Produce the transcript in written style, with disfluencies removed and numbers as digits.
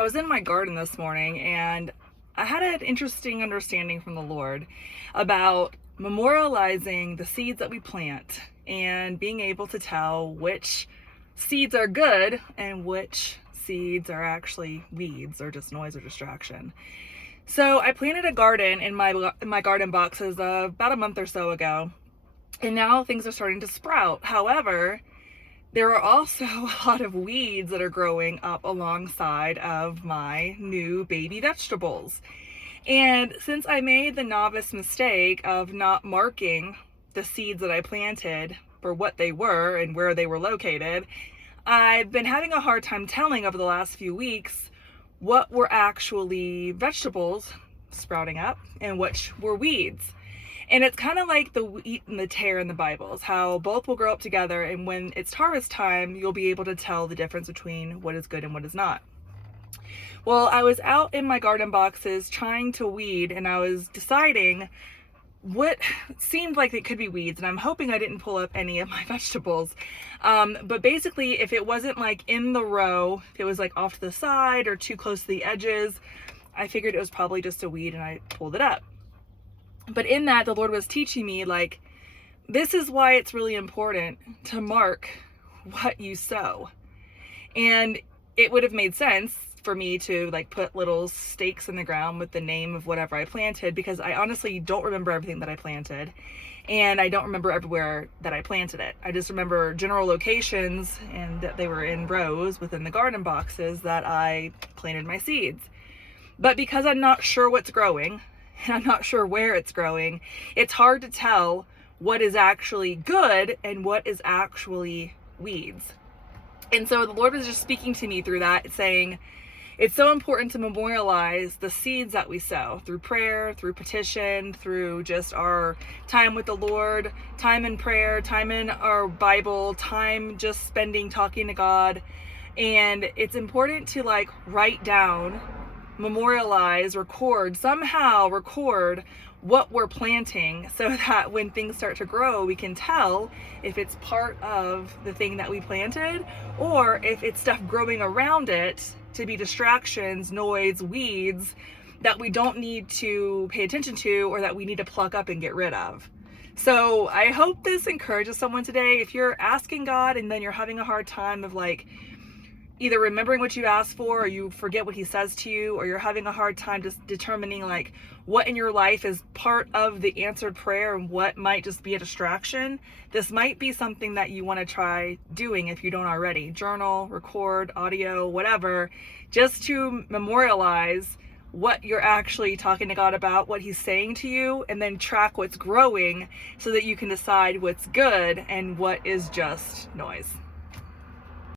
I was in my garden this morning and I had an interesting understanding from the Lord about memorializing the seeds that we plant and being able to tell which seeds are good and which seeds are actually weeds or just noise or distraction. So I planted a garden in my garden boxes about a month or so ago, and now things are starting to sprout. However, there are also a lot of weeds that are growing up alongside of my new baby vegetables. And since I made the novice mistake of not marking the seeds that I planted for what they were and where they were located, I've been having a hard time telling over the last few weeks what were actually vegetables sprouting up and which were weeds. And it's kind of like the wheat and the tare in the Bibles, how both will grow up together, and when it's harvest time, you'll be able to tell the difference between what is good and what is not. Well, I was out in my garden boxes trying to weed, and I was deciding what seemed like it could be weeds, and I'm hoping I didn't pull up any of my vegetables. But basically, if it wasn't like in the row, if it was like off to the side or too close to the edges, I figured it was probably just a weed, and I pulled it up. But in that, the Lord was teaching me, like, this is why it's really important to mark what you sow. And it would have made sense for me to like put little stakes in the ground with the name of whatever I planted, because I honestly don't remember everything that I planted. And I don't remember everywhere that I planted it. I just remember general locations and that they were in rows within the garden boxes that I planted my seeds. But because I'm not sure what's growing, and I'm not sure where it's growing, it's hard to tell what is actually good and what is actually weeds. And so the Lord was just speaking to me through that, saying it's so important to memorialize the seeds that we sow through prayer, through petition, through just our time with the Lord, time in prayer, time in our Bible, time just spending talking to God. And it's important to like write down, memorialize, somehow record what we're planting, so that when things start to grow, we can tell if it's part of the thing that we planted or if it's stuff growing around it to be distractions, noise, weeds that we don't need to pay attention to or that we need to pluck up and get rid of. So I hope this encourages someone today. If you're asking God and then you're having a hard time of like either remembering what you asked for, or you forget what he says to you, or you're having a hard time just determining like what in your life is part of the answered prayer and what might just be a distraction, this might be something that you want to try doing if you don't already. Journal, record, audio, whatever, just to memorialize what you're actually talking to God about, what he's saying to you, and then track what's growing so that you can decide what's good and what is just noise.